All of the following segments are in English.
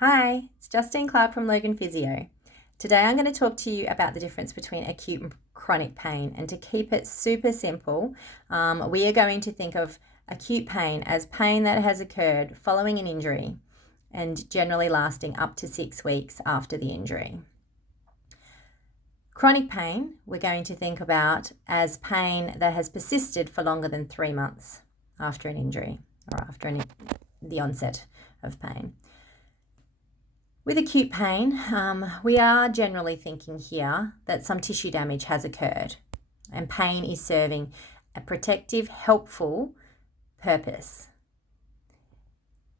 Hi, it's Justine from Logan Physio. Today I'm going to talk to you about the difference between acute and chronic pain, and to keep it super simple, we are going to think of acute pain as pain that has occurred following an injury and generally lasting up to 6 weeks after the injury. Chronic pain we're going to think about as pain that has persisted for longer than 3 months after an injury or after the onset of pain. With acute pain, we are generally thinking here that some tissue damage has occurred and pain is serving a protective, helpful purpose.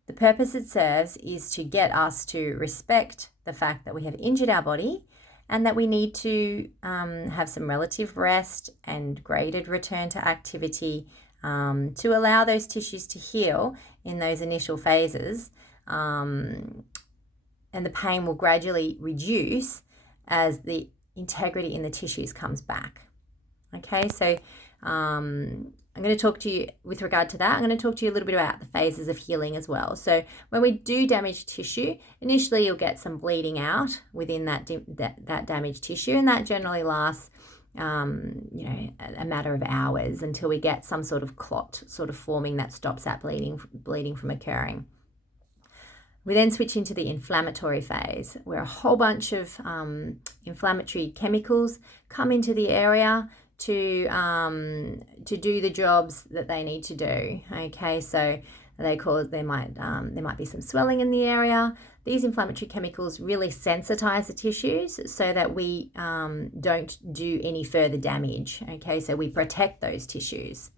The purpose it serves is to get us to respect the fact that we have injured our body and that we need to have some relative rest and graded return to activity to allow those tissues to heal in those initial phases. And the pain will gradually reduce as the integrity in the tissues comes back. Okay, so I'm going to talk to you with regard to that. I'm going to talk to you a little bit about the phases of healing as well. So when we do damage tissue, initially you'll get some bleeding out within that damaged tissue, and that generally lasts a matter of hours until we get some sort of clot sort of forming that stops that bleeding from occurring. We then switch into the inflammatory phase, where a whole bunch of inflammatory chemicals come into the area to do the jobs that they need to do. Okay, so there might be some swelling in the area. These inflammatory chemicals really sensitize the tissues so that we don't do any further damage. Okay, so we protect those tissues.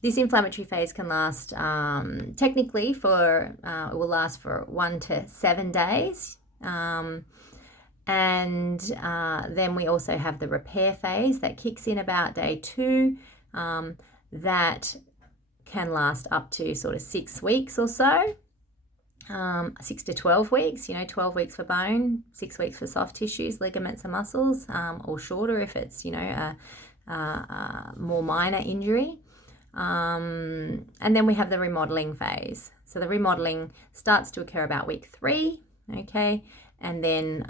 This inflammatory phase can last technically it will last for 1 to 7 days. And then we also have the repair phase that kicks in about day 2. That can last up to sort of 6 weeks or so. 6 to 12 weeks, 12 weeks for bone, 6 weeks for soft tissues, ligaments and muscles, or shorter if it's, a more minor injury. And then we have the remodeling phase. So the remodeling starts to occur about week 3, okay, and then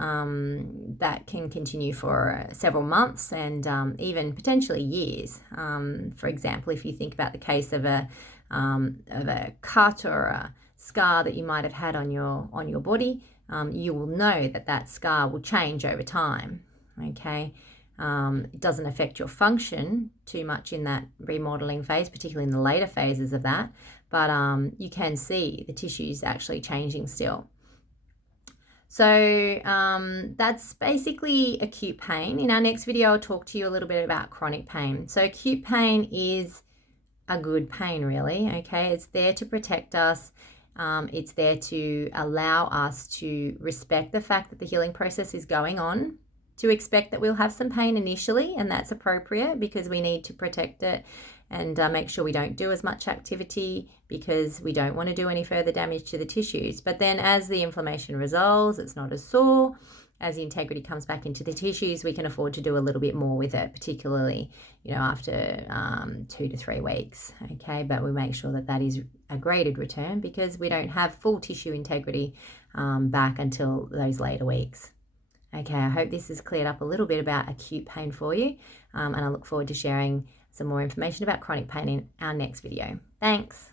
that can continue for several months and even potentially years. For example, if you think about the case of a cut or a scar that you might have had on your body, you will know that scar will change over time, okay. It doesn't affect your function too much in that remodeling phase, particularly in the later phases of that, but you can see the tissues actually changing still. So that's basically acute pain. In our next video, I'll talk to you a little bit about chronic pain. So acute pain is a good pain, really, okay? It's there to protect us. It's there to allow us to respect the fact that the healing process is going on, to expect that we'll have some pain initially, and that's appropriate because we need to protect it and make sure we don't do as much activity because we don't want to do any further damage to the tissues. But then as the inflammation resolves, it's not as sore. As the integrity comes back into the tissues, we can afford to do a little bit more with it, particularly, after 2 to 3 weeks, okay? But we make sure that is a graded return because we don't have full tissue integrity back until those later weeks. Okay, I hope this has cleared up a little bit about acute pain for you, and I look forward to sharing some more information about chronic pain in our next video. Thanks.